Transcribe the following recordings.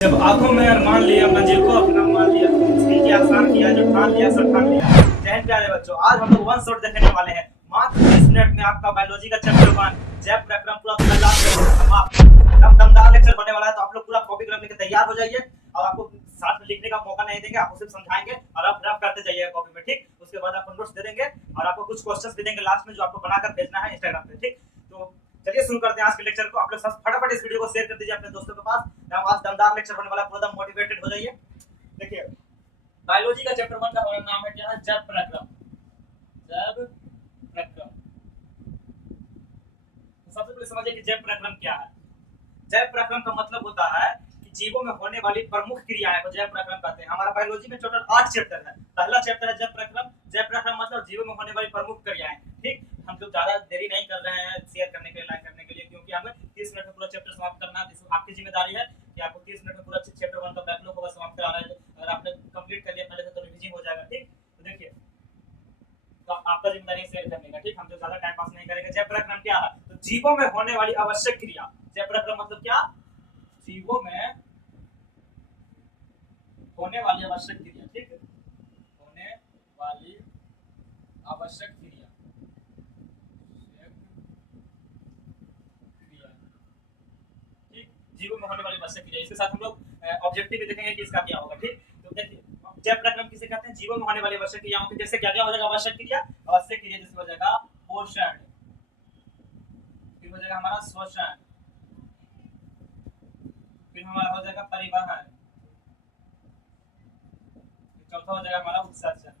जब आंखों में अरमान लिया मंजिल को अपना मान लिया जिंदगी की आसान किया जो ठान लिया सब ठान लिया। जय हिंद प्यारे बच्चों, आज हम लोग वन शॉट देखने वाले हैं। मात्र 30 मिनट में आपका बायोलॉजी का चैप्टर 1 जैव प्रक्रम पूरा समाप्त। दमदार लेक्चर होने वाला है, तो आप लोग पूरा कॉपी करने के तैयार हो जाइए। और आपको साथ में लिखने का मौका नहीं देंगे, आपको सिर्फ समझाएंगे और आप रफ करते जाइएगा कॉपी में, ठीक। उसके बाद आपको नोट्स दे देंगे और आपको कुछ क्वेश्चंस भी देंगे लास्ट में, जो आपको बनाकर भेजना है इंस्टाग्राम पे, ठीक। तो चलिए शुरू करते हैं आज के लेक्चर को। आप लोग फटाफट इस वीडियो को शेयर कर दीजिए अपने दोस्तों के पास। आज दमदार लेक्चर होने वाला, पूरा मोटिवेटेड हो जाइए। देखिए, बायोलॉजी का चैप्टर 1 का हमारा नाम है क्या है? जैव प्रक्रम। जैव प्रक्रम। तो सबसे पहले समझिए कि जैव प्रक्रम क्या है। जैव प्रक्रम का मतलब होता है कि जीवों में होने वाली प्रमुख क्रियाएं को जैव प्रक्रम कहते हैं। हमारा बायोलॉजी में टोटल 8 चैप्टर है। पहला चैप्टर है जैव प्रक्रम। जैव प्रक्रम मतलब जीवों में होने वाली प्रमुख क्रियाएं, ठीक। हम लोग ज्यादा देरी नहीं कर रहे हैं शेयर करने के लिए, लाइक करने के लिए, क्योंकि हमें 30 मिनट में पूरा चैप्टर समाप्त करना है। आपकी जिम्मेदारी है कि आपको 30 मिनट में पूरा चैप्टर 1 का बैकलॉग होगा समाप्त कराना है। अगर आपने कंप्लीट कर लिया पहले से तो रिवीजन हो जाएगा, ठीक। तो देखिए, तो आपका जिम्मेदारी शेयर करने का, ठीक। हम तो ज्यादा टाइम पास नहीं करेंगे। जैव प्रक्रम क्या है? तो जीवों में होने वाली आवश्यक क्रिया। जैव प्रक्रम मतलब क्या? जीवों में होने वाली आवश्यक क्रिया, ठीक। होने वाली आवश्यक क्रिया, ठीक। जीवों में होने वाली आवश्यक क्रिया, इसके साथ हम लोग ऑब्जेक्टिव भी देखेंगे कि इसका क्या होगा, ठीक। तो देखिए, जैव प्रक्रम किसे कहते हैं? जीवों में होने वाली आवश्यक क्रियाओं के जैसे क्या क्या हो जाएगा? आवश्यक क्रिया, आवश्यक क्रिया जैसे हो जाएगा पोषण, फिर हो जाएगा हमारा श्वसन, फिर हमारा हो जाएगा परिवहन, चौथा हो जाएगा हमारा उत्सर्जन।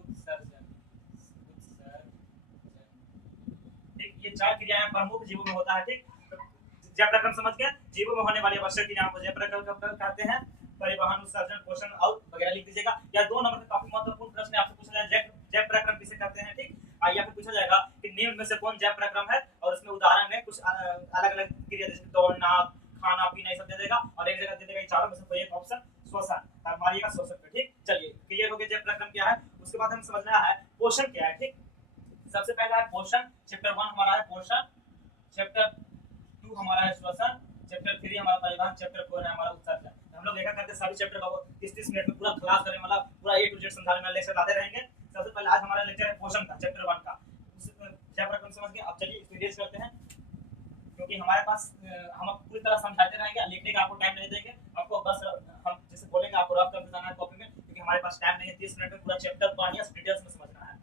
उत्सर्जन, उत्सर्जन, ठीक। ये 4 क्रियाएं प्रमुख जीवों में होता है, ठीक। जैव प्रक्रम समझ गए? जीवों में होने वाली आवश्यक क्रियाओं को जैव प्रक्रम कहते हैं। परिवहन, उत्सर्जन, पोषण और वगैरह लिख दीजिएगा। या 2 नंबर का काफी महत्वपूर्ण प्रश्न आपसे पूछा जाए, जैव प्रक्रम किसे कहते हैं, ठीक। आइए आपसे पूछा जाएगा कि निम्न में से कौन जैव प्रक्रम है, और उसमें उदाहरण है कुछ अलग अलग क्रिया जैसे दौड़ना, खाना पीना, ये सब दे देगा। और एक जगह दे देगा चारों में से कोई एक ऑप्शन श्वसन, मारिएगा श्वसन पे, ठीक। चलिए, क्लियर हो गया जैव प्रक्रम क्या है। उसके बाद हम समझना है पोषण क्या है, ठीक। सबसे पहला है पोषण। चैप्टर 1 हमारा है पोषण, चैप्टर 2 हमारा है श्वसन, चैप्टर 3 हमारा परिवहन, चैप्टर 4 है हमारा उत्सर्जन। हम लोग देखा करते सभी चैप्टर को 30-30 मिनट में पूरा क्लास करने वाला, पूरा ए टू जेड समझाने वाला लेक्चर लाते रहेंगे। सबसे पहले आज हमारा लेक्चर है पोषण का, चैप्टर 1 का। जैव प्रक्रम समझ गए? अब चलिए एक्सपीरियंस करते हैं, क्योंकि हमारे पास हम पूरी तरह समझाते रहेंगे, लिखने का आपको टाइम नहीं देंगे। आपको बस हम जैसे बोलेंगे आपको रफ करके जाना है कॉपी में, क्योंकि हमारे पास टाइम नहीं है। 30 मिनट में पूरा चैप्टर बढ़िया डिटेल्स में समझना है।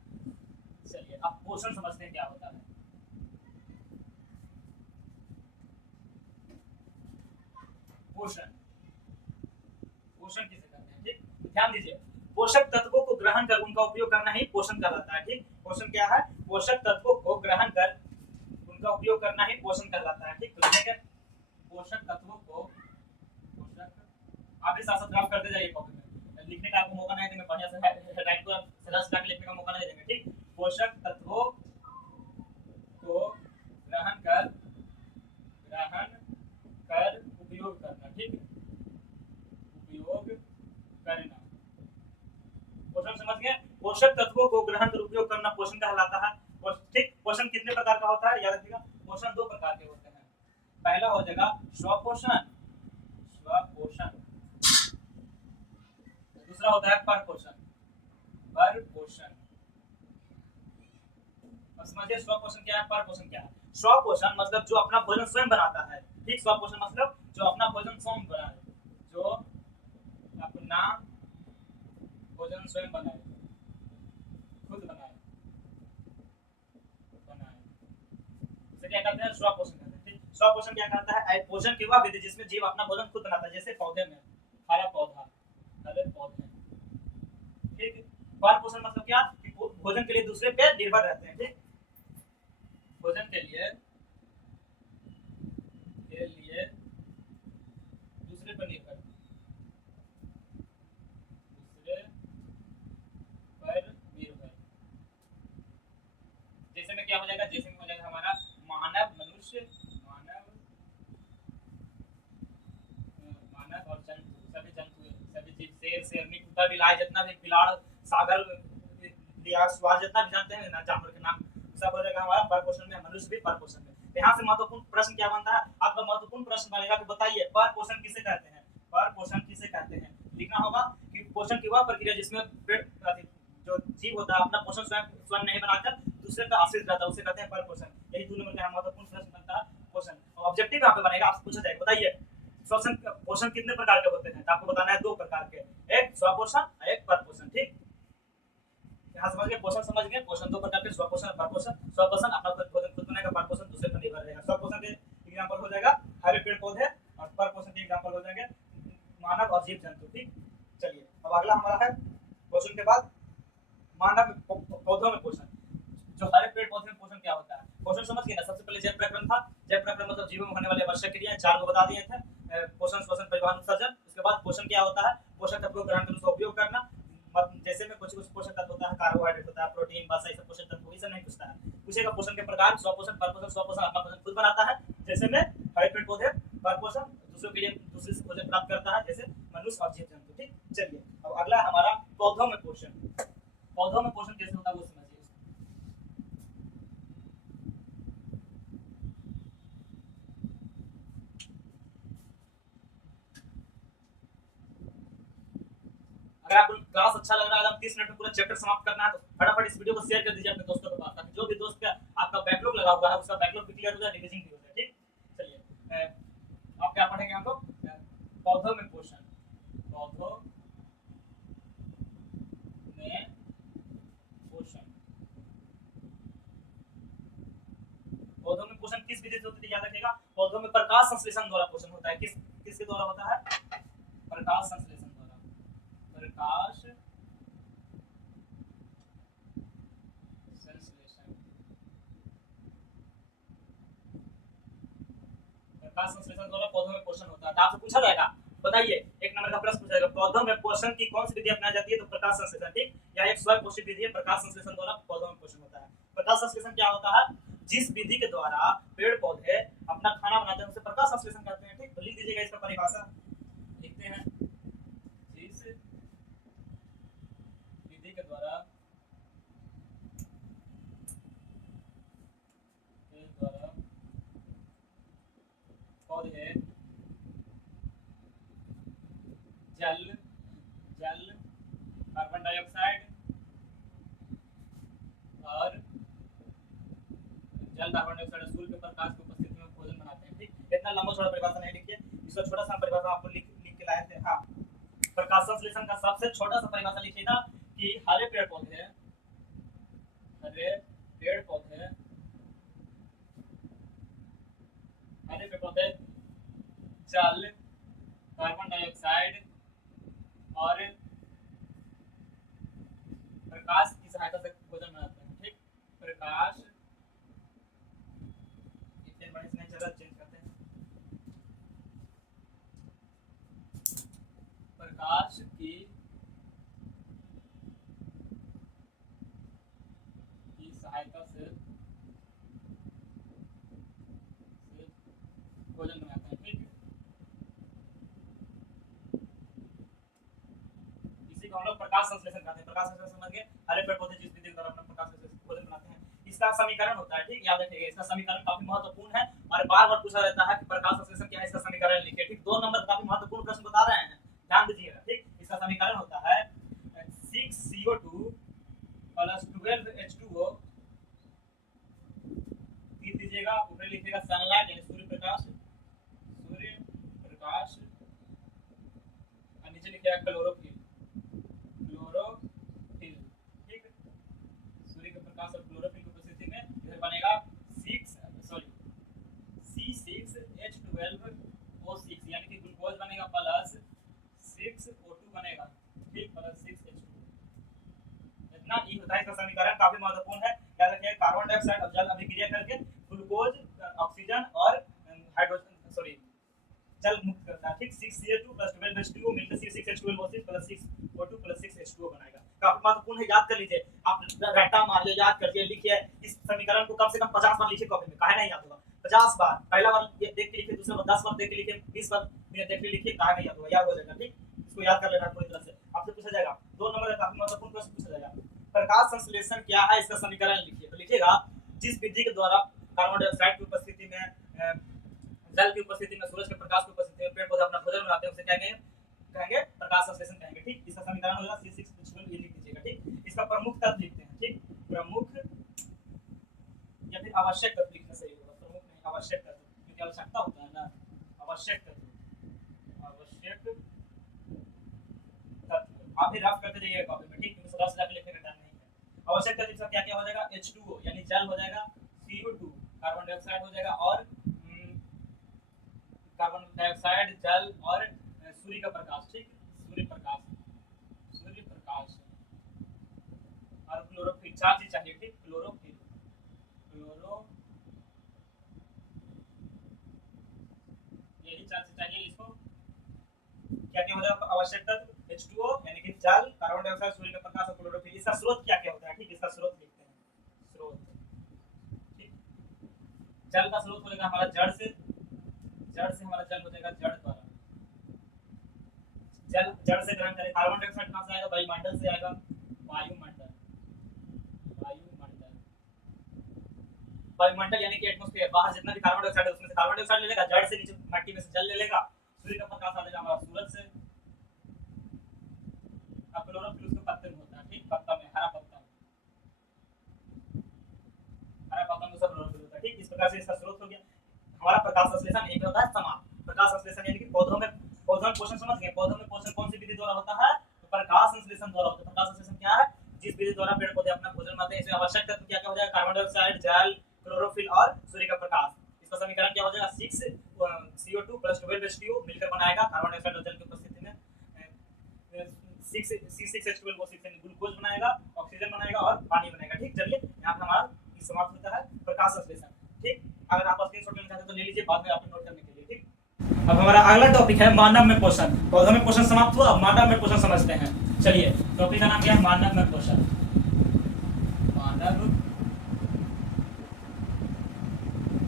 चलिए, अब पोषण समझते हैं क्या होता है। पोषण, पोषण किसे कहते हैं, ठीक। ध्यान दीजिए, पोषक तत्वों को ग्रहण कर उनका उपयोग करना ही पोषण कहलाता है, ठीक। पोषण क्या है? पोषक तत्वों को ग्रहण कर उनका उपयोग करना ही पोषण कहलाता है, ठीक। तो देखिए, पोषक तत्वों को, पोषक, आप भी साथ साथ ड्राफ्ट करते जाइए कॉपी में, लिखने का आपको मौका नहीं देंगे, बढ़िया से राइट को रस करके लिखने का मौका नहीं देंगे, ठीक। पोषक तत्वों को ग्रहण कर उपयोग करना, ठीक। उपयोग करना, पोषण समझ गए? पोषक तत्वों को ग्रहण कर उपयोग करना पोषण कहलाता है, ठीक। पोषण कितने प्रकार का होता है याद रखिएगा। पोषण 2 प्रकार के होते हैं। पहला हो जाएगा स्वपोषण, स्वपोषण। दूसरा होता है परपोषण, परपोषण। अब समझिए स्वपोषण क्या है, परपोषण क्या है। स्वपोषण मतलब जो अपना भोजन स्वयं बनाता है, ठीक। स्वपोषण मतलब जो अपना भोजन स्वयं बनाए, जो अपना भोजन स्वयं बनाए, खुद बनाए, इसे क्या कहते हैं? स्वपोषण कहते हैं, ठीक। स्वपोषण क्या कहता है? पोषण की वह विधि जिसमें जीव अपना भोजन खुद बनाता है, जैसे पौधे में हरा पौधा, हरे पौधे, ठीक। परपोषण मतलब क्या? कि भोजन के लिए दूसरे पे निर्भर रहते हैं, ठीक। भोजन के लिए दूसरे पर निर्भर, दूसरे पर निर्भर। जैसे में क्या हो जाएगा? जैसे में हो जाएगा हमारा मानव, मनुष्य, मानव और जंतु, सभी जीव, शेर, शेरनी, कुत्ता, बिलाई, जितना भी बिलाड़, सागर, स्वार, जितना भी जानते हैं ना जानवर के नाम, सब हो जाएगा हमारा परपोषण में। मनुष्य भी परपोषण में। यहाँ से महत्वपूर्ण प्रश्न क्या बनता है? आप आपका महत्वपूर्ण प्रश्न बनेगा कि बताइए पर पोषण किसे कहते हैं, पर पोषण किसे कहते हैं। लिखना होगा कि पोषण की वह प्रक्रिया जिसमें पेड़ जो जीव होता है अपना पोषण स्वयं स्वयं नहीं बनाकर दूसरे पर आश्रित रहता है उसे कहते हैं पर पोषण। यही 2 नंबर का महत्वपूर्ण प्रश्न बनता है पोषण। और ऑब्जेक्टिव यहाँ पे बनेगा, आपसे पूछा जाएगा बताइए श्वसन पोषण कितने प्रकार के होते हैं, तो आपको बताना है 2 प्रकार के, एक स्वपोषण और एक पर पोषण। ठीक, यहाँ समझ गए, पोषण समझ गए, पोषण 2 प्रकार के, स्वपोषण और परपोषण। स्वपोषण अपना भोजन खुद बनाएगा, परपोषण दूसरे पर निर्भर रहेगा। स्वपोषण के एग्जांपल हो जाएगा हरे पेड़ पौधे और परपोषण के एग्जांपल हो जाएंगे मानव और जीव जंतु। ठीक, चलिए अब अगला हमारा है पोषण के बाद मानव पौधों में पोषण। जो हरे पेड़ पौधे में पोषण क्या होता है, पोषण समझ गए ना। सबसे पहले जैव प्रक्रम था, जैव प्रक्रम मतलब जीवों में होने वाले आवश्यक क्रियाएं 4 को बता दिए थे, पोषण श्वसन परिवहन उत्सर्जन। उसके बाद पोषण क्या होता है, पोषक तत्वों को ग्रहण करने का उपयोग करना। जैसे में कुछ पोषक तत्व होता है, कार्बोहाइड्रेट होता है, प्रोटीन, वसा, सब पोषक तत्व ही सब नहीं पूछता है। पूछेगा पोषण के प्रकार, स्वपोषण, परपोषण। स्वपोषण अपना पोषण खुद बनाता है, जैसे में हरे पेड़ पौधे। परपोषण दूसरों के लिए दूसरे से भोजन प्राप्त करता है, जैसे मनुष्य और जीव जंतु। ठीक, चलिए अब अगला हमारा पौधों में पोषण। पौधों में पोषण कैसे होता है वो समझिए। अगर आपको क्लास अच्छा लग रहा है, हम 30 मिनट में पूरा चैप्टर समाप्त करना है, तो फटाफट इस वीडियो को शेयर कर दीजिए अपने दोस्तों के पास, ताकि जो भी दोस्त का आपका बैकलॉग लगा हुआ है उसका बैकलॉग भी क्लियर हो जाए, रिवीजन भी हो जाए। ठीक, चलिए अब क्या पढ़ेंगे हम लोग, पौधों में पोषण। पौधों में पोषण, पौधों में पोषण किस विधि से होता है याद रखिएगा। पौधों में प्रकाश संश्लेषण द्वारा पोषण होता है। किसके द्वारा होता है, प्रकाश संश्लेषण द्वारा। प्रकाश संश्लेषण, प्रकाश संश्लेषण द्वारा पौधों में पोषण होता है। तो आपसे पूछा जाएगा बताइए, 1 नंबर का प्रश्न पूछा जाएगा, पौधों में पोषण की कौन सी विधि अपनाई जाती है, तो प्रकाश संश्लेषण। ठीक, या एक स्वयं पोषित विधि है, प्रकाश संश्लेषण द्वारा पौधों में पोषण होता है। प्रकाश संश्लेषण क्या होता है, जिस विधि के द्वारा पेड़ पौधे अपना खाना बनाते हैं उसे प्रकाश संश्लेषण कहते हैं। ठीक, तो लिख दीजिएगा इसका परिभाषा, लिखते हैं जिस विधि के द्वारा पौधे जल कार्बन डाइऑक्साइड और सूर्य के प्रकाश की उपस्थिति में भोजन बनाते हैं। ठीक, इतना लंबा छोटा परिभाषा नहीं लिखिए, इसका छोटा सा परिभाषा आपको लिख के लाए थे। हाँ, प्रकाश संश्लेषण का सबसे छोटा सा परिभाषा लिखिएगा कि हरे पेड़ पौधे जल, कार्बन डाइऑक्साइड और प्रकाश की सहायता से भोजन बनाते हैं। ठीक, प्रकाश इतने बड़े से नहीं चल रहा, चेंज करते हैं। प्रकाश की सहायता से भोजन बनाते हैं। ठीक, इसी को हम लोग प्रकाश संश्लेषण कहते हैं। प्रकाश संश्लेषण समझ गए, हरे पेड़ पौधे जिस विधि के द्वारा अपना प्रकाश संश्लेषण भोजन बनाते हैं, इसका समीकरण होता है। ठीक, याद रखिएगा, इसका समीकरण काफी महत्वपूर्ण है और बार बार पूछा जाता है कि प्रकाश संश्लेषण क्या है, इसका समीकरण लिखिए। ठीक, 2 नंबर काफी महत्वपूर्ण प्रश्न बता रहे हैं, ध्यान दीजिएगा। ठीक, इसका समीकरण होता है 6CO2 + 12H2O। लिख दीजिएगा, ऊपर लिखिएगा सनलाइट यानी सूर्य प्रकाश और नीचे लिखिएगा क्लोरोफिल। ठीक, सूर्य के प्रकाश और क्लोरोफिल की उपस्थिति में इधर बनेगा C6H12O6 यानी कि ग्लूकोज बनेगा प्लस 6O2 बनेगा। ठीक, प्लस 6H2। इतना ही होता है इसका समीकरण, काफी महत्वपूर्ण है, याद रखिए। कार्बन डाइऑक्साइड और जल अभिक्रिया करके ग्लूकोज, ऑक्सीजन और जल मुक्त करता है। ठीक, 6CO2 + 12H2O मिलकर 6H12O6 + 6O2 + 6H2O बनाएगा। काफी महत्वपूर्ण है, याद कर लीजिए। आप रट्टा मार लीजिए, याद करके लिखिए इस समीकरण को कम से कम 50 बार लिखिए कॉपी में, काहे नहीं याद होगा। 50 बार, पहला बार देख के लिखिए, दूसरा बार 10 बार देख के लिखिए, 20 बार देख के लिखिए, काहे नहीं याद होगा, याद हो जाएगा। ठीक, इसको याद कर लेना पूरी तरह से। आपसे पूछा जाएगा 2 नंबर का काफी महत्वपूर्ण प्रश्न पूछा जाएगा, प्रकाश संश्लेषण क्या है, इसका समीकरण लिखिए। तो लिखिएगा जिस विधि के द्वारा कार्बन डाइऑक्साइड की उपस्थिति में जल की उपस्थिति में, सूरज के प्रकाश की उपस्थिति में पेड़ पौधे अपना भोजन बनाते हैं, उसे क्या कहेंगे प्रकाश संश्लेषण कहेंगे। ठीक, इसका समीकरण होगा C6H12, ये लिख दीजिएगा। ठीक, इसका प्रमुख तत्व लिखते हैं। ठीक, प्रमुख या फिर आवश्यक तत्व लिखना सही होगा, प्रमुख नहीं आवश्यक तत्व, क्योंकि आवश्यकता होता है ना, आवश्यक तत्व, आवश्यक तत्व। आप भी रफ करते जाइएगा कॉपी में। ठीक, क्योंकि सदा सदा लिखने का टाइम नहीं है। आवश्यक तत्व का क्या क्या हो जाएगा, H2O यानी जल हो जाएगा, CO2 कार्बन डाइऑक्साइड हो जाएगा, और कार्बन डाइऑक्साइड, जल और सूर्य का प्रकाश। ठीक, सूर्य प्रकाश, सूर्य प्रकाश और क्लोरोफिल, चार चीज चाहिए। ठीक, क्लोरोफिल, क्लोरो, यही चार चीज चाहिए। इसको क्या क्या हो जाएगा आवश्यक तत्व, H2O यानी कि जल, कार्बन डाइऑक्साइड, सूर्य का प्रकाश और क्लोरोफिल। इसका स्रोत क्या क्या होता है। ठीक, इसका स्रोत लिखते हैं, स्रोत। ठीक, जल का स्रोत हो जाएगा हमारा जड़ से, जड़ से हमारा जल हो जाएगा जड़ द्वारा, जल जड़ से ग्रहण करें। कार्बन डाइऑक्साइड कहां से आएगा, वायुमंडल से आएगा, वायुमंडल, वायुमंडल, वायुमंडल यानी कि एटमॉस्फेयर, बाहर जितना भी कार्बन डाइऑक्साइड है उसमें से कार्बन डाइऑक्साइड ले लेगा, जड़ से नीचे मिट्टी में से जल ले लेगा, सूर्य का प्रकाश आ जाएगा हमारा सूरज से, अब क्लोरोफिल उसके पत्ते में होता है। ठीक, पत्ता में, हरा पत्ता, हरा पत्ता में सब क्लोरोफिल होता है। ठीक, इस प्रकार से इसका स्रोत हो गया हमारा प्रकाश संश्लेषण। एक होता है समाप्त प्रकाश संश्लेषण, यानी कि पौधों में पोषण, समझ गए, पौधों में पोषण कौन सी विधि द्वारा होता है, तो प्रकाश संश्लेषण द्वारा होता है। प्रकाश संश्लेषण क्या है, जिस विधि द्वारा पेड़ पौधे अपना भोजन बनाते हैं। इसमें आवश्यक तत्व क्या क्या हो जाएगा, कार्बन डाइऑक्साइड, जल, क्लोरोफिल और सूर्य का प्रकाश। इसका समीकरण क्या हो जाएगा, 6CO2 + 12H2O मिलकर बनाएगा कार्बन डाइऑक्साइड और जल की उपस्थिति में 6C6H12 वो 6 ग्लूकोज बनाएगा, ऑक्सीजन बनाएगा और पानी बनाएगा। ठीक, चलिए यहाँ पे हमारा समाप्त होता है प्रकाश संश्लेषण। ठीक, अगर आप स्क्रीनशॉट लेना चाहते हैं तो ले लीजिए, बाद में आपको नोट करने के लिए। ठीक, अब हमारा अगला टॉपिक है मानव में पोषण। पौधों में पोषण समाप्त हुआ, अब मानव में पोषण समझते हैं। चलिए, टॉपिक का नाम क्या है, मानव में पोषण। मानव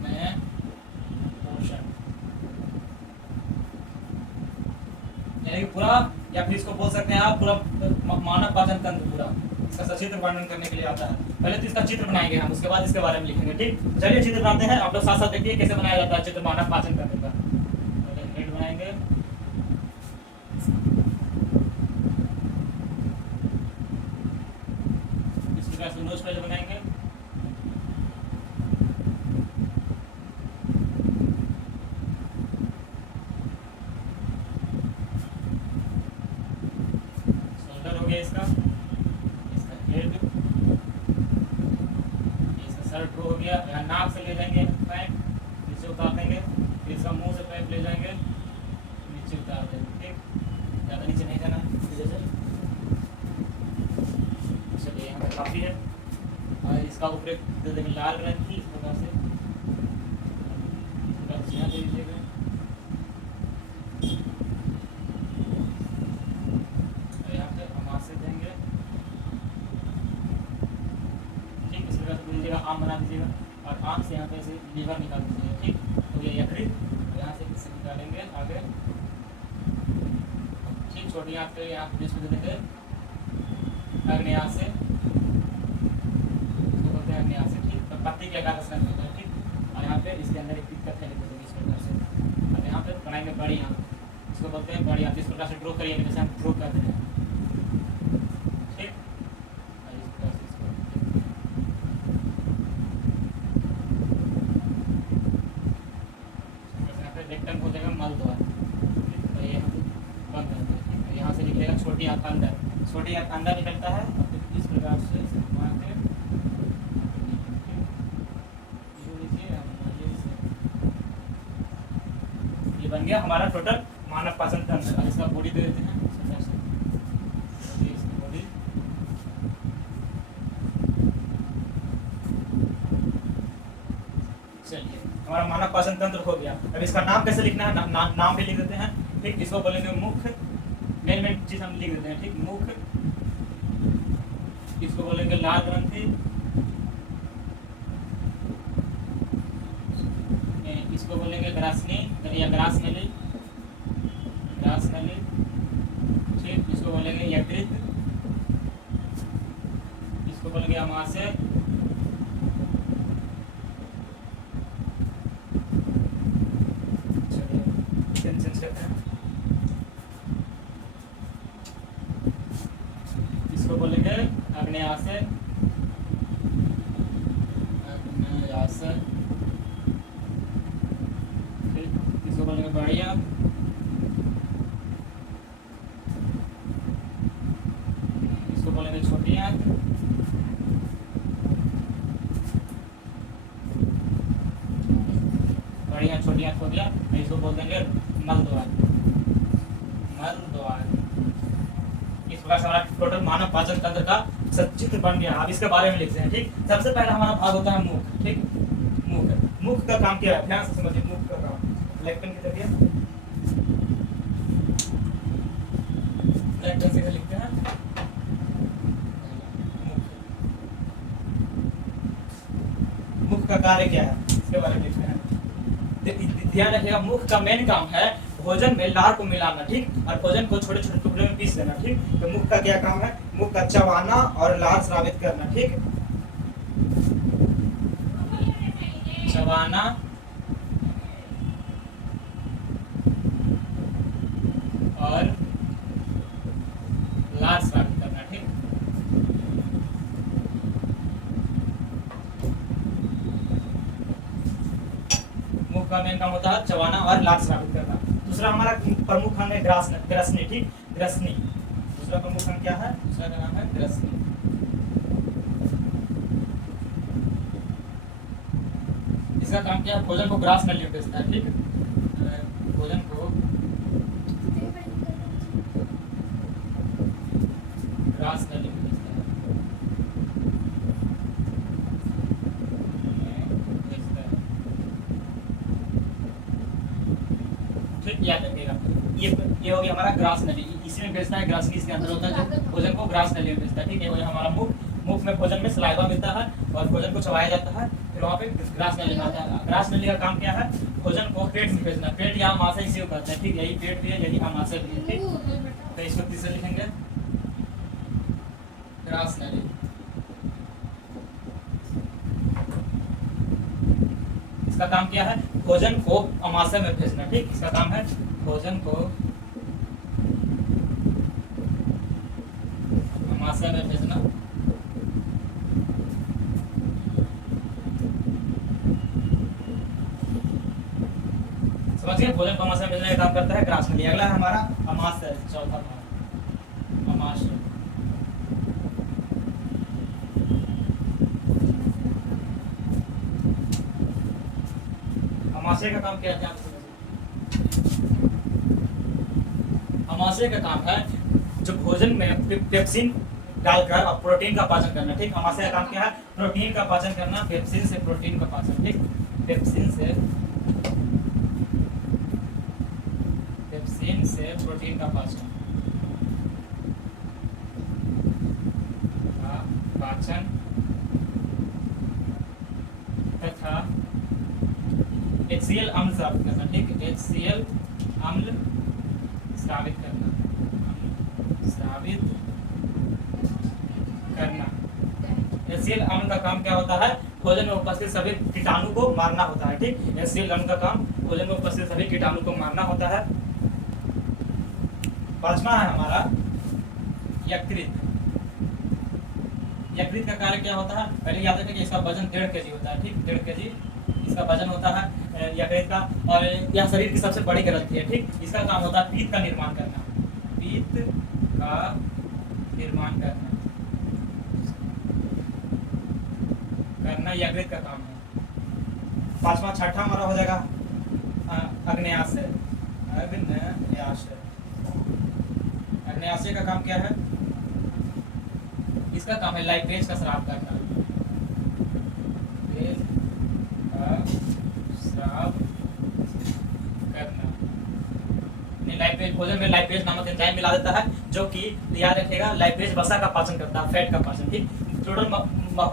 में पोषण यानी पूरा, या फिर इसको बोल सकते हैं आप पूरा मानव पाचन तंत्र पूरा, इसका सचित्र वर्णन करने के लिए आता है। पहले तो इसका चित्र बनाएंगे हम, उसके बाद इसके बारे में लिखेंगे। ठीक, चलिए चित्र बनाते हैं, आप लोग साथ साथ देखिए कैसे बनाया जाता है चित्र मानव पाचन तंत्र का। पहले हेड बनाएंगे, इस प्रकार से नोज पहले बनाएंगे, शोल्डर हो गया इसका हेड, इसका सर हो गया, यहाँ नाक से ले जाएंगे पैप, नीचे उतार देंगे, फिर इसका मुंह से पैप ले जाएंगे, नीचे उतार देंगे। ठीक, ज़्यादा नीचे नहीं जाना जैसे। चलिए, यहाँ पे काफ़ी है, और इसका ऊपर दे देंगे लाल रंग की, इस प्रकार से यहाँ दे दीजिएगा। यहाँ पे अमाशय देंगे। ठीक, इस प्रकार से दीजिएगा, आम बना दीजिएगा, और आम से यहाँ पे ऐसे लीवर निकाल दीजिएगा। ठीक, तो ये यकृत, यहाँ से इससे निकालेंगे आगे। ठीक, छोटी आँख पे यहाँ बीच में दे देंगे अग्न्याशय से, इसको बोलते हैं अग्न्याशय से। ठीक, तो पत्ती के आकार से होता है। ठीक, और यहाँ पे इसके अंदर एक पित्त का थैली दे देंगे इस प्रकार से, और यहाँ पे बनाएंगे बड़ी आँख, इसको बोलते हैं बड़ी आँख। इस प्रकार से ड्रॉ करिएगा जैसे हम ड्रॉ करते हैं। ठीक, और इस प्रकार से इसको यहाँ पे रेक्टम हो जाएगा मल द्वार। तो ये हम बंद करते हैं। ठीक, यहाँ से निकलेगा छोटी आँख अंदर, छोटी आँख अंदर निकलता है, और फिर इस प्रकार से घुमा के ये बन गया हमारा टोटल मानव पाचन तंत्र। अब इसका बॉडी दे देते हैं, बॉडी। चलिए, हमारा मानव पाचन तंत्र हो गया। अब इसका नाम कैसे लिखना है, नाम भी लिख देते हैं। ठीक, इसको बोलेंगे मुख, मेन चीज हम लिख देते हैं। ठीक, मुख, इसको बोलेंगे लाल ग्रंथि, इसको बोलेंगे ग्रासनी या ग्रास नली, ग्रास नली। ठीक, इसको बोलेंगे यकृत, इसको बोलेंगे अमाशय, इसको बोलेंगे आग्नेयाशय, आग्नेयाशय, इसको बोलेंगे बड़ी आंत, इसको बोलेंगे छोटी आंत, बड़ी आंत छोटी आंत हो गया, इसको बोल देंगे मल द्वार, मल द्वार। इस प्रकार से हमारा टोटल मानव पाचन तंत्र का चित्र बन गया। अब इसके बारे में लिखते हैं, ठीक। सबसे पहला हमारा भाग होता है मुख, ठीक। मुख, मुख का काम क्या है, ध्यान से समझिए मुख का काम। ब्लैक पेन की जरिए ब्लैक पेन से लिखते हैं मुख। मुख का कार्य क्या है, इसके बारे में लिखते हैं। ध्यान रखिएगा, मुख का मेन काम है भोजन में लार को मिलाना, ठीक, और भोजन को छोटे छोटे टुकड़े में पीस देना, ठीक। तो मुख का क्या काम है, मुख का चबाना और लार स्रावित करना, ठीक। चबाना और लार स्रावित करना, ठीक। मुख का मेन काम होता है चबाना और लार स्रावित करना। दूसरा हमारा प्रमुख अंग है ग्रसनी, ठीक। ग्रसनी दूसरा प्रमुख अंग क्या है, दूसरा का नाम है ग्रसनी। इसका काम क्या है, भोजन को ग्रास नली में भेजता है, ठीक। भोजन को ग्रास नली में भेजता है, ठीक। याद रखिएगा, ये हो गया हमारा ग्रास नली, इसी में भेजता है, ग्रास इसके अंदर होता है जो भोजन को ग्रास नली में भेजता है, ठीक है। ये हमारा मुख, मुख में भोजन में सलाइवा मिलता है और भोजन को चबाया जाता है, फिर वहाँ पे ग्रास नली में आता है। ग्रास नली का काम क्या है, भोजन को पेट में भेजना, पेट या आमाशय इसी को कहते हैं, ठीक। यही पेट भी है, यही आमाशय भी है, ठीक। तो इसको किससे लिखेंगे, ग्रास नली। इसका काम क्या है, भोजन को आमाशय में भेजना, ठीक। इसका काम है भोजन को आमाशय में भेजना। समझिए, भोजन को आमाशय में भेजने का काम करता है ग्रास नली। अगला है हमारा आमाशय, चौथा भाग आमाशय। आमाशय का काम क्या है, आमाशय का काम है जो भोजन में पेप्सिन डालकर और प्रोटीन का पाचन करना, ठीक। आमाशय का काम क्या है, प्रोटीन का पाचन करना, पेप्सिन से प्रोटीन का पाचन, ठीक। पेप्सिन से प्रोटीन का पाचन तथा HCl अम्ल स्रावित करना, ठीक। HCl अम्ल स्रावित करना, HCl अम्ल का काम क्या होता है, भोजन में उपस्थित सभी कीटाणु को मारना होता है, ठीक। HCl अम्ल का काम भोजन में उपस्थित सभी कीटाणु को मारना होता है। पांचवा है हमारा यकृत। यकृत का कार्य क्या होता है, पहले याद रखें कि इसका वजन 1.5 kg होता है, ठीक। 1.5 kg इसका वजन होता है यकृत का, और यह शरीर की सबसे बड़ी ग्रंथि है, ठीक। इसका काम होता है पीत का निर्माण करना, पीत का निर्माण करना यकृत का काम है। पांचवा छठा हमारा हो जाएगा आग्नेयाशय। आग्नेयाशय, आग्नेयाशय का काम क्या है, इसका काम है लाइपेज का स्राव करना, स्राव करना। लाइपेज भोजन में लाइपेज नामक एंजाइम मिला देता है, जो कि याद रखिएगा लाइपेज वसा का पाचन करता है, फैट का पाचन, ठीक। टोटल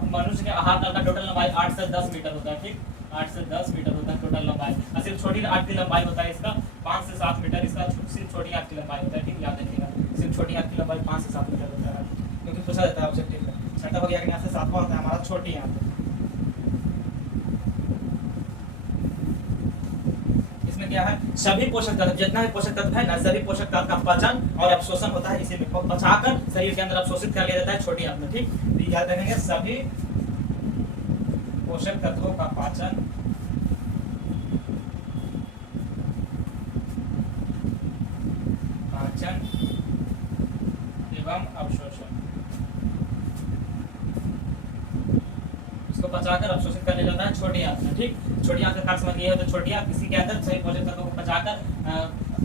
मनुष्य के आहार नल का टोटल लंबाई 8 से 10 मीटर होता है, ठीक। 8 से 10 मीटर होता है टोटल लंबाई, और सिर्फ छोटी आंत की लंबाई होता है इसका 5 से 7 मीटर, इसका सिर्फ छोटी आंत की लंबाई होता है, ठीक। याद रखिएगा, सिर्फ छोटी आंत की लंबाई 5 से 7 मीटर होता है, क्योंकि पूछा जाता है ऑब्जेक्टिव में। छठा हो गया कि यहाँ से सातवां होता है हमारा छोटी आंत। इसमें में क्या है, सभी पोषक तत्व, जितना भी पोषक तत्व है ना, सभी पोषक तत्व का पचन और अवशोषण होता है, इसे पचाकर शरीर के अंदर अवशोषित कर लिया जाता है छोटी आंत में। ठीक, तो याद रखेंगे, सभी पोषक तत्वों का पाचन एवं अवशोषण, इसको पचाकर अवशोषित कर लिया जाता है छोटी आंत में। ठीक, छोटी आंत का समझ ये है, तो छोटी आंत किसी के अंदर सही पोषक तत्वों को पचाकर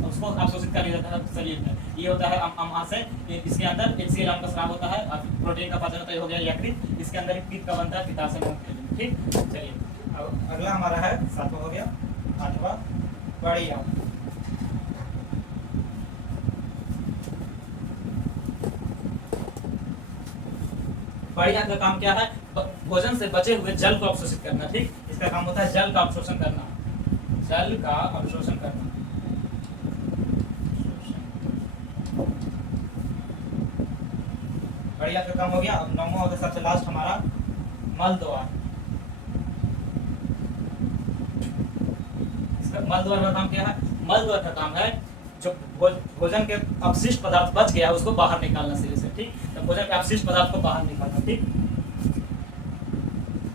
उसको अवशोषित कर लिया जाता है शरीर में। ये होता है अमाशय, इसके अंदर HCl आम का स्राव होता है, प्रोटीन का पाचन होता है, हो गया यकृत, इसके अंदर एक पित्त का बनता है पित्ताशय मुख। ठीक, चलिए अब अगला हमारा है 7वां हो गया, 8वां बड़ी आंत। बड़ी आंत का काम क्या है, भोजन से बचे हुए जल को अवशोषित करना। ठीक, इसका काम होता है जल का अवशोषण करना, जल का अवशोषण करना। बड़ी आंत का काम हो गया। अब 9वां और सबसे लास्ट हमारा मल द्वार। इसका मल द्वार का काम क्या है, मल द्वार का काम है जो भोजन के अपशिष्ट पदार्थ बच गया उसको बाहर निकालना शरीर से। ठीक, तो भोजन के अपशिष्ट पदार्थ को बाहर निकालना। ठीक,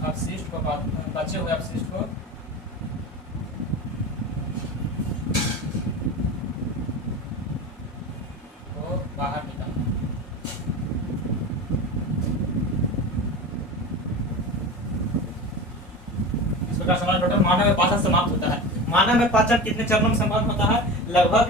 अपशिष्ट को, बचे हुए अपशिष्ट को बाहर निकालना। इस प्रकार हमारा टोटल मानव में पाचन समाप्त होता है। मानव में पाचन कितने चरणों में संपन्न होता है, लगभग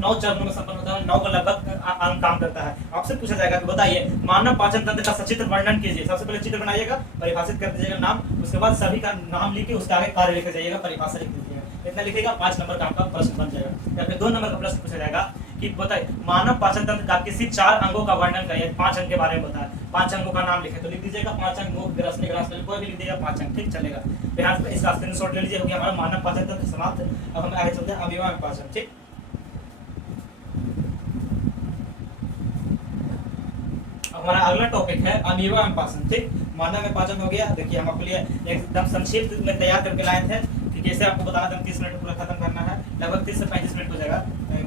9 चरणों में संपन्न होता है। 9 का लगभग अंग काम करता है। आपसे पूछा जाएगा कि बताइए मानव पाचन तंत्र का सचित्र वर्णन कीजिए। सबसे पहले चित्र बनाइएगा, परिभाषित कर दीजिएगा नाम, उसके बाद सभी का नाम लिखिए, उसके आगे कार्य लिख जाइएगा, परिभाषा लिख दीजिएगा। इतना लिखिएगा, 5 नंबर का आपका प्रश्न बन जाएगा। या फिर 2 नंबर का प्रश्न पूछा जाएगा कि बताइए मानव पाचन तंत्र का किसी 4 अंगों का वर्णन करिए। 5 अंग के बारे में बताएं, 5 अंगों का नाम लिखे, तो लिख दीजिएगा 5 अंग, मुख, ग्रस, निग्रास, कोई भी लिख दीजिएगा 5 अंग। ठीक, चलेगा। ध्यान से इसका स्क्रीनशॉट ले लीजिए, हो गया हमारा मानव पाचन तंत्र समाप्त। अब हम आगे चलते हैं अमीबा में पाचन। ठीक, हमारा अगला टॉपिक है अमीबा में पाचन। ठीक, मानव में पाचन हो गया। देखिए हम आपके लिए एकदम संक्षिप्त में तैयार करके लाए थे कि कैसे आपको बताना था, 30 मिनट में पूरा खत्म करना है, लगभग 30 से 35 मिनट हो जाएगा,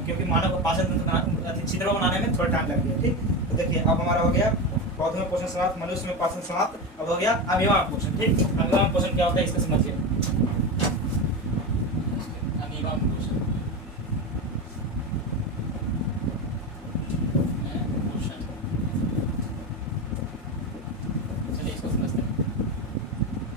क्योंकि मानव को पाचन तंत्र चित्र बनाने में थोड़ा टाइम लग गया। ठीक, तो देखिए अब हमारा हो गया पौधों में पोषण समाप्त, मनुष्य में पाचन समाप्त। अब हो गया अमीबा में पोषण। ठीक, अमीबा में पोषण क्या होता है इसको समझिए। अमीबा में पोषण,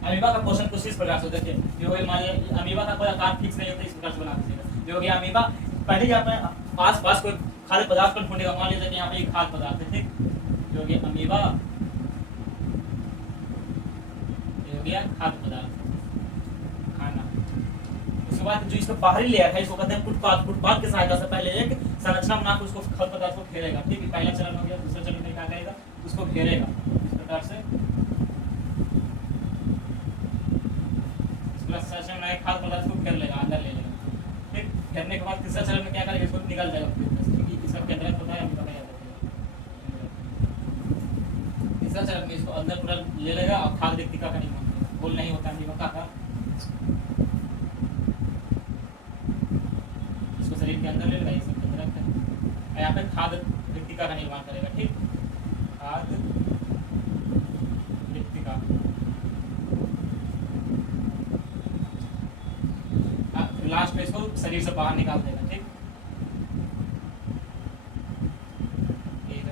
अमीबा का पोषण कुछ इस प्रकार से, देखिए जो मान लीजिए अमीबा का कोई आकार फिक्स नहीं होता, इस प्रकार से बना दीजिएगा। जो हो गया अमीबा, पहले ही आपने आस-पास कोई खाद्य पदार्थ को ढूंढेगा, मान लीजिए कि यहाँ पे एक खाद्य पदार्थ है। ठीक, जो हो गया अमीबा, ये हो गया खाद्य पदार्थ, खाना। उसके बाद जो इसका बाहरी लेयर है इसको कहते हैं फुटपाथ। फुटपाथ की सहायता से पहले एक संरचना बनाकर उसको खाद्य पदार्थ को घेरेगा। ठीक है, पहला चरण हो गया। दूसरा चरण में क्या करेगा, उसको घेरेगा इस प्रकार से, खाद्य पदार्थ को घेर लेगा, अंदर ले लेगा। ठीक, घेरने के बाद तीसरा चरण में क्या करेगा, इसको निकल जाएगा, क्योंकि इसका केंद्र होता है अमीबा का, याद रखिएगा। तीसरा चरण में इसको अंदर पूरा ले लेगा और खाद्य रिक्तिका का निर्माण करेगा। गोल नहीं होता अमीबा का, इसको शरीर के अंदर ले लेगा, इसको केंद्र रखता है, यहाँ पे खाद्य रिक्तिका का निर्माण करेगा। ठीक, खाद्य रिक्तिका, लास्ट में इसको शरीर से बाहर निकाल देगा। ठीक,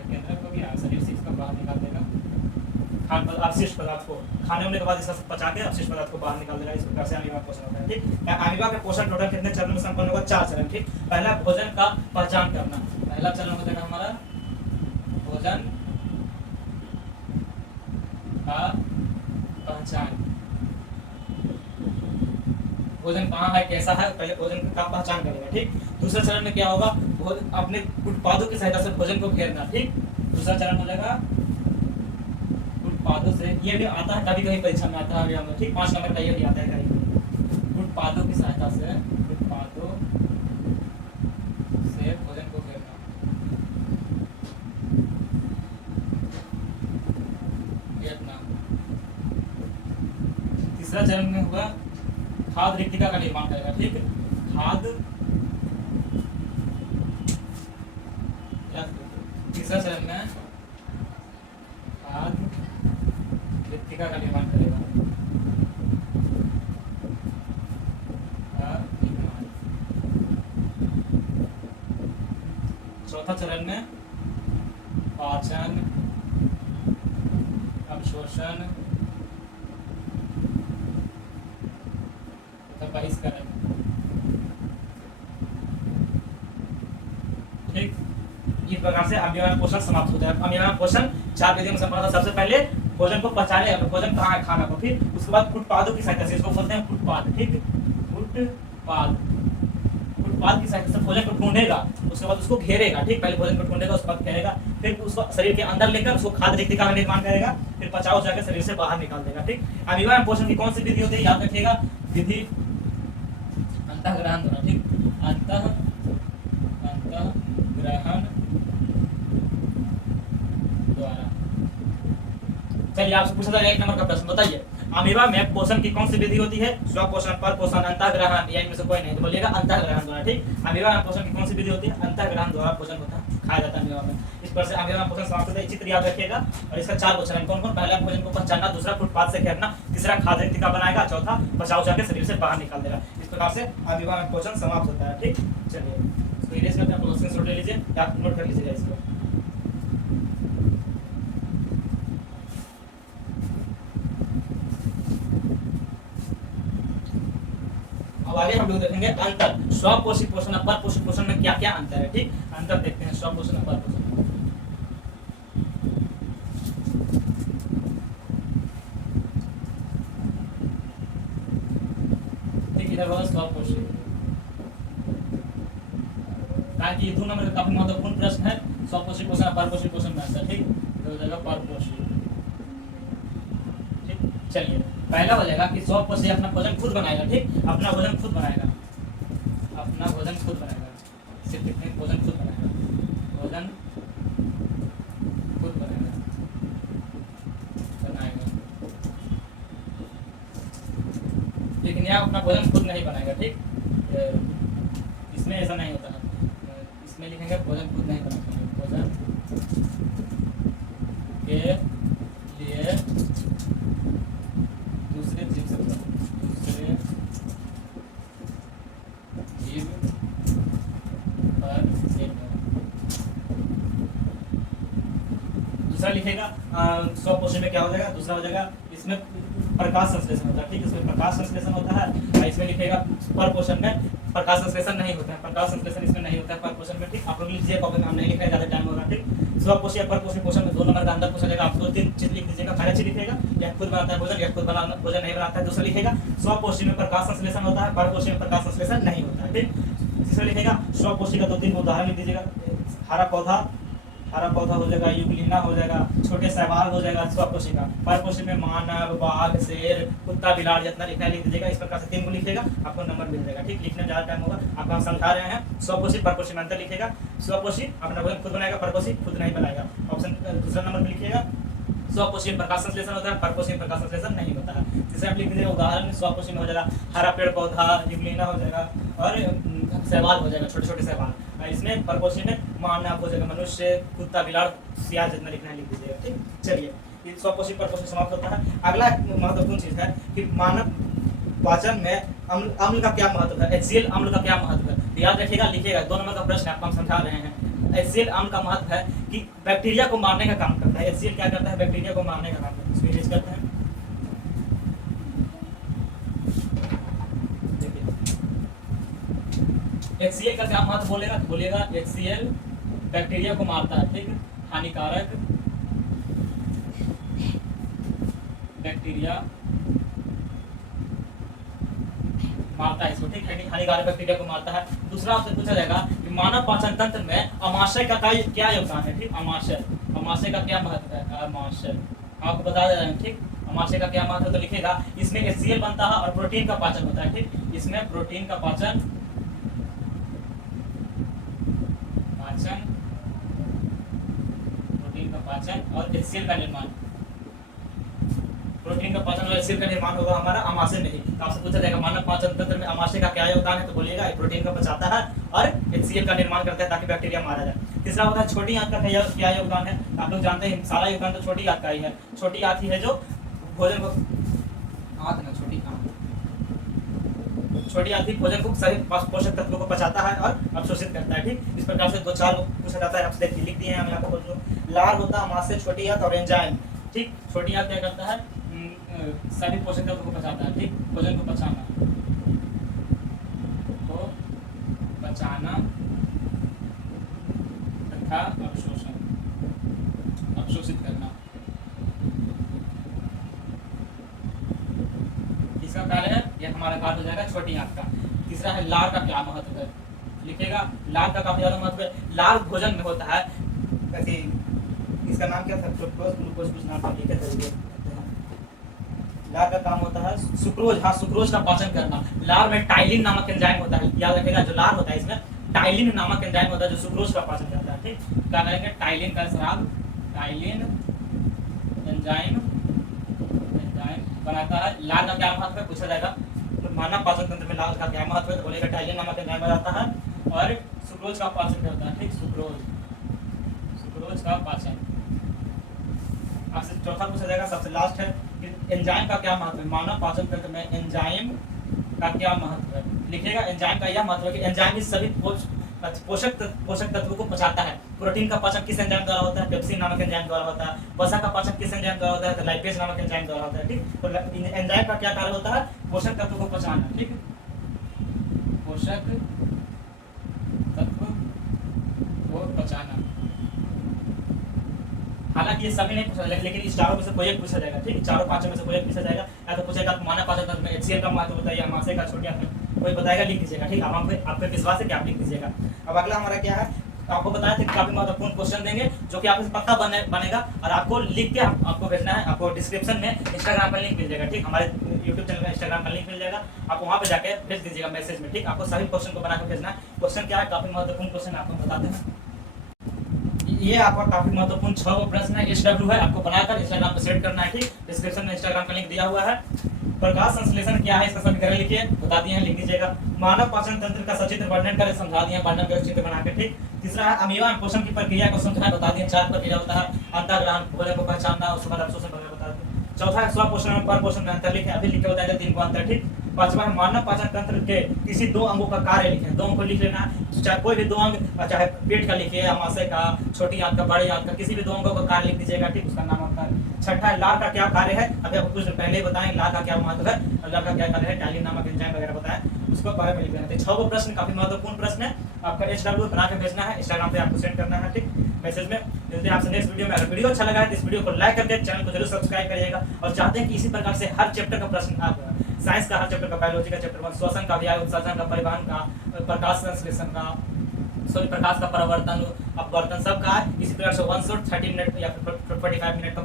केंद्र को भी शरीर से इसको बाहर निकाल देगा, खाद्य अवशिष्ट पदार्थ को खाने होने के बाद इसका पचा के अवशिष्ट पदार्थ को बाहर निकाल देगा। इस प्रकार से अमीबा पोषण होता है। ठीक, अमीबा का पोषण टोटल कितने चरणों में संपन्न होगा, 4 चरण। ठीक, पहला भोजन का पहचान करना, पहला चरण हो जाएगा हमारा भोजन का पहचान। भोजन कहाँ है, कैसा है, पहले भोजन का पहचान करेगा। ठीक, दूसरा चरण में क्या होगा, अपने उत्पादों की सहायता से भोजन को घेरना। ठीक, दूसरा चरण हो जाएगा उत्पादों से, ये भी आता है कभी कभी परीक्षा में आता है। ठीक, 5 नंबर का ये भी आता है कभी, उत्पादों की सहायता से, उत्पादों से भोजन को घेरना। तीसरा चरण में होगा खाद्य रिक्तिका का निर्माण करेगा। ठीक है, खाद तीसरा चरण में खाद मृत्तिका का निर्माण करेगा। चौथा चरण में पाचन, अवशोषण तथा बहिष्करण। ठीक, इस प्रकार से अम्लीय पोषण समाप्त होता है। अम्लीय पोषण 4 विधियों में संपन्न होता है। सबसे पहले भोजन को पचाने, भोजन कहाँ है, खाना को, फिर उसके बाद फुटपाथों की सहायता से, इसको बोलते हैं फुटपाथ। ठीक, फुटपाथ, फुटपाथ की सहायता से भोजन को ढूंढेगा, उसके बाद उसको घेरेगा। ठीक, पहले भोजन को ढूंढेगा, उसके बाद घेरेगा, फिर उसको शरीर के अंदर लेकर उसको खाद्य रिक्तिका का निर्माण करेगा, फिर पचाव जाकर शरीर से बाहर निकाल देगा। ठीक, अमीबा में पोषण की कौन सी विधि होती है, याद रखिएगा, विधि अंतःग्रहण द्वारा। ठीक, अंतःग्रहण द्वारा। चलिए आपसे पूछा जाएगा 1 नंबर का प्रश्न, बताइए अमीबा में पोषण की कौन सी विधि होती है, स्वपोषण, परपोषण, अंतःग्रहण, या इनमें से कोई नहीं, तो बोलिएगा अंतःग्रहण द्वारा। ठीक, अमीबा में पोषण की कौन सी विधि होती है, अंतःग्रहण द्वारा पोषण होता है, खाया जाता है अमीबा में। इस पर से अमीबा में पोषण समाप्त होता है, चित्र याद रखिएगा। और इसका 4 चरण कौन कौन, पहला भोजन को पचाना, दूसरा फुटपाथ से घेरना, तीसरा खाद्य रिक्तिका बनाएगा, चौथा बचाव जाके शरीर से बाहर निकाल देगा। इस प्रकार से अमीबा में पोषण समाप्त होता है। ठीक, चलिए इसको इरेज करके आप स्क्रीनशॉट ले लीजिए या नोट कर लीजिएगा इसको। अब आगे हम लोग देखेंगे अंतर, स्वपोषी पोषण और परपोषी पोषण में क्या क्या अंतर है। ठीक, अंतर देखते हैं स्वपोषण और परपोषण। ठीक, इधर होगा स्वपोषी, कारण कि 2 नंबर का काफी महत्वपूर्ण प्रश्न है, स्वपोषी पोषण और परपोषी पोषण में अंतर। ठीक, तो हो जाएगा परपोषी। ठीक, चलिए पहला हो जाएगा कि स्वपोषी अपना भोजन खुद बनाएगा। ठीक, अपना भोजन खुद बनाएगा, अपना भोजन खुद बनाएगा, सिर्फ इतने भोजन खुद बनाएगा, भोजन खुद बनाएगा। लेकिन यह अपना भोजन खुद नहीं बनाएगा। ठीक, इसमें ऐसा नहीं होता है, इसमें लिखेंगे भोजन खुद नहीं बनाएगा, भोजन के लिए दूसरे जीव से, दूसरे जीव पर दूसरा लिखेगा स्वपोषी में क्या हो जाएगा, दूसरा हो जाएगा इसमें प्रकाश संश्लेषण होता है। ठीक, इसमें प्रकाश संश्लेषण होता है, इसमें लिखेगा परपोषण में प्रकाश संश्लेषण नहीं होता है, प्रकाश संश्लेषण इसमें नहीं होता है परपोषण में। ठीक, आप लोग लीजिए, कॉपी में हम नहीं लिखा, ज्यादा टाइम होगा। ठीक, स्वपोषी या परपोषी पोषण में 2 नंबर का अंदर पूछा जाएगा, आप 2-3 चीज लिख दीजिएगा, पहला चीज लिखेगा या खुद बनाता है भोजन या खुद बनाना भोजन नहीं बनाता है, दूसरा लिखेगा स्वपोषी में प्रकाश संश्लेषण होता है, परपोषी में प्रकाश संश्लेषण नहीं होता है। ठीक, तीसरा लिखेगा स्वपोषी का 2-3 उदाहरण लिख दीजिएगा, हरा पौधा हो जाएगा, युगलिना हो जाएगा, छोटे शैवाल हो जाएगा स्वपोषी का। परपोषी में मानव, बाघ, शेर, कुत्ता, बिलाड़, जितना लिखना है लिख दीजिएगा। इस प्रकार से 3 को लिखेगा, आपको नंबर मिल जाएगा। ठीक, लिखने में ज्यादा टाइम होगा, आपको हम समझा रहे हैं। स्वपोषी परपोषी में अंतर लिखेगा, स्वपोषी अपना भोजन खुद बनाएगा, परपोषी खुद नहीं बनाएगा। ऑप्शन दूसरा नंबर पे लिखिएगा, स्वपोषी में प्रकाश संश्लेषण होता है, परपोषी में प्रकाश संश्लेषण नहीं होता है। तीसरा आप लिख दीजिएगा उदाहरण, स्वपोषी में हो जाएगा हरा पेड़ पौधा, युगलिना हो जाएगा और शैवाल हो जाएगा, छोटे छोटे शैवाल। इसमें परपोषी में मानव हो जाएगा, मनुष्य, कुत्ता, बिलाड़, सियार, जितना लिखना है लिख दीजिएगा। ठीक, चलिए ये स्वपोषी परपोषी समाप्त होता है। अगला महत्वपूर्ण चीज है कि मानव पाचन में अम्ल का क्या महत्व है, HCl अम्ल का क्या महत्व है, याद रखिएगा, लिखिएगा। 2 नंबर का प्रश्न आपको हम समझा रहे हैं। HCl अम्ल का महत्व है कि बैक्टीरिया को मारने का काम करता है। HCl क्या करता है, बैक्टीरिया को मारने का काम करता है। इसको यूज करते हैं, HCl का क्या महत्व बोलेगा, तो बोलेगा HCl बैक्टीरिया को मारता है। ठीक, हानिकारक बैक्टीरिया मारता है इसको। ठीक, हानिकारक बैक्टीरिया को मारता है। दूसरा आपसे पूछा जाएगा कि मानव पाचन तंत्र में अमाशय का क्या योगदान है। ठीक, अमाशय का क्या महत्व है, अमाशय आपको बता दे रहे हैं। ठीक, अमाशय का क्या महत्व है, तो लिखेगा इसमें HCl बनता है और प्रोटीन का पाचन होता है। ठीक, इसमें प्रोटीन का पाचन और HCl का निर्माण। प्रोटीन का पाचन वाले सिर का निर्माण होगा हमारा आमाशय में ही। तो आपसे पूछा जाएगा मानव पाचन तंत्र में आमाशय का क्या योगदान है, तो बोलिएगा प्रोटीन का पचाता है और HCl का निर्माण करता है ताकि बैक्टीरिया मारा जाए। तीसरा होता है छोटी आंत का क्या योगदान है, आप लोग जानते हैं सारा योगदान तो छोटी आंत का ही है। छोटी आंत ही है जो भोजन को छोटी आंत ही भोजन को सही पोषक तत्वों को पचाता है और अवशोषित करता है। ठीक, इस प्रकार से 2-4 पूछा जाता है, आपसे देखिए लिख दिए हैं हम यहाँ पर। बोल लार होता है आमाशय, छोटी आंत और एंजाइम। ठीक, छोटी आंत क्या करता है, सभी पोषक तत्वों को पचाता है। ठीक, भोजन को पचाना तथा अवशोषित करना, इसका कार्य है। ये हमारा कार्य हो जाएगा छोटी आंत का। तीसरा है लार का क्या महत्व है, लिखिएगा लार का काफी ज्यादा महत्व है। लार भोजन में होता है, इसका नाम क्या था, फ्रुक्टोज ग्लूकोज कुछ नाम लिखे थे। लार का काम होता है सुक्रोज, हाँ सुक्रोज का पाचन करना। लार में टाइलिन नामक एंजाइम होता है, याद रखिएगा जो लार होता है इसमें टाइलिन नामक एंजाइम होता है जो सुक्रोज का पाचन करता है। ठीक, क्या करेंगे, टाइलिन का शराब टाइलिन एंजाइम बनाता है। लार का क्या महत्व है पूछा जाएगा, तो मानव पाचन तंत्र में लार का क्या महत्व है, तो बोलेगा टाइलिन नामक एंजाइम बनाता है और सुक्रोज का पाचन करता है। ठीक, सुक्रोज का पाचन। आपसे चौथा पूछा जाएगा, सबसे लास्ट है एंजाइम का क्या महत्व है, मानव पाचन तंत्र में एंजाइम का क्या महत्व है। लिखिएगा एंजाइम का यह महत्व है कि एंजाइम इस सभी पोषक तत्वों को पचाता है। प्रोटीन का पाचन किस एंजाइम द्वारा होता है, पेप्सिन नामक एंजाइम द्वारा होता है। वसा का पाचन किस एंजाइम द्वारा होता है, तो लाइपेज नामक एंजाइम द्वारा होता है। ठीक, तो एंजाइम का क्या कार्य होता है, पोषक तत्वों को पचाना। ठीक, पोषक तत्व को पचाना। हालांकि ये सभी नहीं पूछा जाएगा, लेकिन इस चारों में से कोई एक पूछा जाएगा। ठीक, चारों पांचों में से कोई एक पूछा जाएगा। या तो पूछेगा मानव पाचन तंत्र में HCl का महत्व बताइए, आमाशय का, छोटी आंत में कोई बताएगा, लिख दीजिएगा। ठीक, आप पे विश्वास है कि आप लिख दीजिएगा। अब अगला हमारा क्या है, आपको बताया था कि काफी महत्वपूर्ण क्वेश्चन देंगे जो कि आपसे पक्का बनेगा और आपको लिख के आपको भेजना है। आपको डिस्क्रिप्शन में इंस्टाग्राम का लिंक मिल जाएगा। ठीक, हमारे यूट्यूब चैनल का इंस्टाग्राम का लिंक मिल जाएगा, आप वहाँ पे जाके भेज दीजिएगा मैसेज में। ठीक, आपको सभी क्वेश्चन को बनाकर भेजना है। क्वेश्चन क्या है, काफी महत्वपूर्ण क्वेश्चन आपको बताते हैं। ये आपका काफी महत्वपूर्ण 6 प्रश्न है, SW है, आपको बनाकर इंस्टाग्राम पे सेट करना है। ठीक, डिस्क्रिप्शन में इंस्टाग्राम का लिंक दिया हुआ है। प्रकाश संश्लेषण क्या है, इसका समीकरण लिखिए, बता दिए हैं, लिख दीजिएगा। मानव पाचन तंत्र का सचित्र वर्णन करें, समझा दिए, वर्णन कर चित्र बना के। ठीक, तीसरा है अमीबा पोषण की प्रक्रिया को समझाएं, बता दिए, 4 प्रक्रिया होता है, अंतःग्रहण, भोजन को पहचानना, उसके बाद अवशोषण वगैरह बता दिए। चौथा है स्वपोषण और परपोषण में अंतर लिखें, अभी लिख के बताया 3 को अंतर। ठीक, पांचवा है मानव पाचन तंत्र के किसी 2 अंगों का कार्य लिखें, 2 अंग को लिख लेना है, चाहे कोई भी 2 अंग, चाहे पेट का लिखिए, आमाशय का, छोटी आंत का, बड़ी आंत का, किसी भी 2 अंगों का कार्य लिख दीजिएगा। ठीक, उसका नाम होता है। छठा है लार का क्या कार्य है, अभी आपको कुछ पहले ही बताएं लार का क्या महत्व है, लार का क्या कार्य है, टाइलिन नामक एंजाइम वगैरह बताएं, उसको बारे में लिख देना है। 6 प्रश्न काफी महत्वपूर्ण प्रश्न है, आपका SW बना के भेजना है, इंस्टाग्राम पे आपको सेंड करना है। ठीक, मैसेज में। मिलते हैं आपसे नेक्स्ट वीडियो में। अगर वीडियो अच्छा लगा है तो इस वीडियो को लाइक करके चैनल को जरूर सब्सक्राइब करिएगा और चाहते हैं कि इसी प्रकार से हर चैप्टर का प्रश्न आप साइंस का हर चैप्टर का, बायोलॉजी का चैप्टर 1, श्वसन का, व्याय उत्सर्जन का, परिवहन का, प्रकाश संश्लेषण का, सूर्य प्रकाश का परावर्तन, अपवर्तन, सब का इसी प्रकार से 1 शॉट 30 मिनट या 45 मिनट का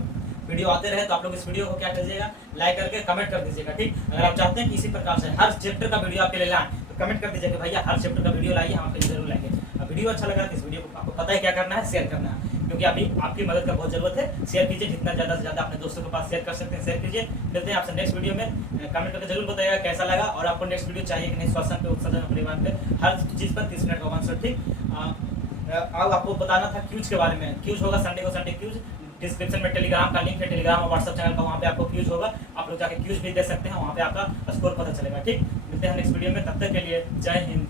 वीडियो आते रहे। तो आप लोग इस वीडियो को क्या कीजिएगा, लाइक करके कमेंट कर दीजिएगा। ठीक, अगर आप चाहते हैं कि इसी प्रकार से हर चैप्टर का वीडियो आपके लिए लाएं तो कमेंट कर दीजिएगा भैया हर चैप्टर का वीडियो लाइए, हम आपके लिए जरूर लाएंगे। अब वीडियो अच्छा लगा तो इस वीडियो को आपको पता है क्या करना है, शेयर करना है, क्योंकि अभी आपकी मदद का बहुत जरूरत है। शेयर कीजिए, जितना ज़्यादा से ज़्यादा अपने दोस्तों के पास शेयर कर सकते हैं शेयर कीजिए। मिलते हैं आपसे नेक्स्ट वीडियो में, कमेंट करके जरूर बताइएगा कैसा लगा और आपको नेक्स्ट वीडियो चाहिए कि नहीं, श्वसन पे, उत्सर्जन, परिवहन पे, हर चीज़ पर 30 मिनट का 1 शॉट। ठीक, अब आपको बताना था क्यूज के बारे में। क्यूज होगा संडे को संडे क्यूज, डिस्क्रिप्शन में टेलीग्राम का लिंक है, टेलीग्राम और व्हाट्सएप चैनल का, वहाँ पे आपको क्यूज होगा, आप लोग जाके क्यूज भी दे सकते हैं, वहाँ पे आपका स्कोर पता चलेगा। ठीक, मिलते हैं नेक्स्ट वीडियो में, तब तक के लिए जय हिंद।